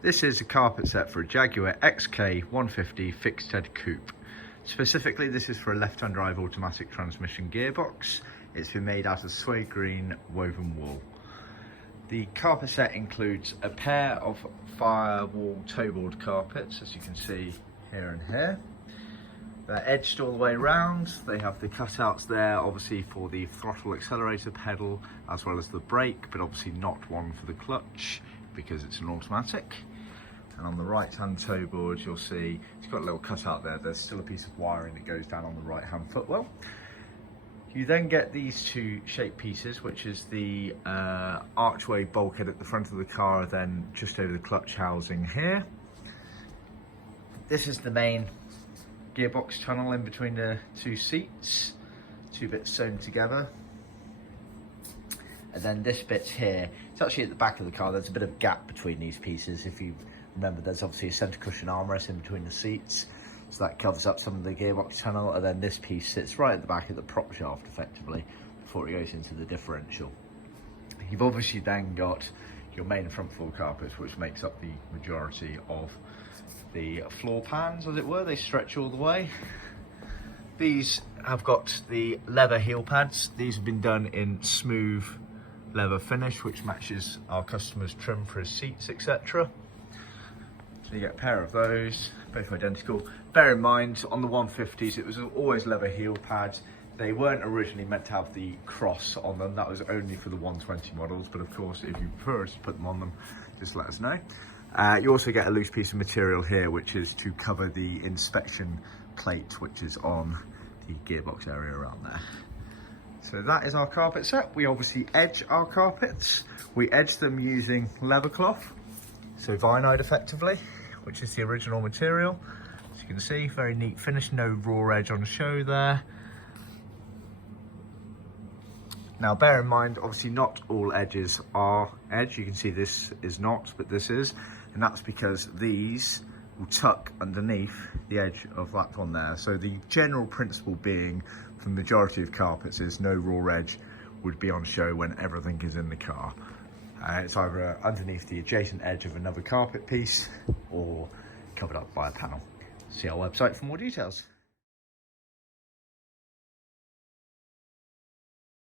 This is a carpet set for a Jaguar XK150 fixed head coupe. Specifically, this is for a left-hand drive automatic transmission gearbox. It's been made out of suede green woven wool. The carpet set includes a pair of firewall toe-board carpets, as you can see here and here. They're edged all the way around. They have the cutouts there, obviously for the throttle accelerator pedal, as well as the brake, but obviously not one for the clutch because it's an automatic. And on the right-hand toe board, you'll see it's got a little cutout there. There's still a piece of wiring that goes down on the right-hand footwell. You then get these two shape pieces, which is the archway bulkhead at the front of the car, then just over the clutch housing here. This is the main gearbox tunnel in between the two seats, two bits sewn together. And then this bit's here, it's actually at the back of the car. There's a bit of gap between these pieces. If you remember, there's obviously a centre cushion armrest in between the seats, so that covers up some of the gearbox tunnel, and then this piece sits right at the back of the prop shaft effectively before it goes into the differential. You've obviously then got your main and front floor carpets, which makes up the majority of the floor pans, as it were. They stretch all the way. These have got the leather heel pads. These have been done in smooth leather finish, which matches our customer's trim for his seats, etc. So you get a pair of those, both identical. Bear in mind, on the 150s, it was always leather heel pads. They weren't originally meant to have the cross on them. That was only for the 120 models, but of course, if you prefer us to put them on them, just let us know. You also get a loose piece of material here, which is to cover the inspection plate, which is on the gearbox area around there. So that is our carpet set. We obviously edge our carpets. We edge them using leather cloth, so vinyl effectively, which is the original material. As you can see, very neat finish, no raw edge on show there. Now bear in mind, obviously not all edges are edge. You can see this is not, but this is, and that's because these will tuck underneath the edge of that one there. So the general principle being, for the majority of carpets, is no raw edge would be on show when everything is in the car. It's either underneath the adjacent edge of another carpet piece or covered up by a panel. See our website for more details.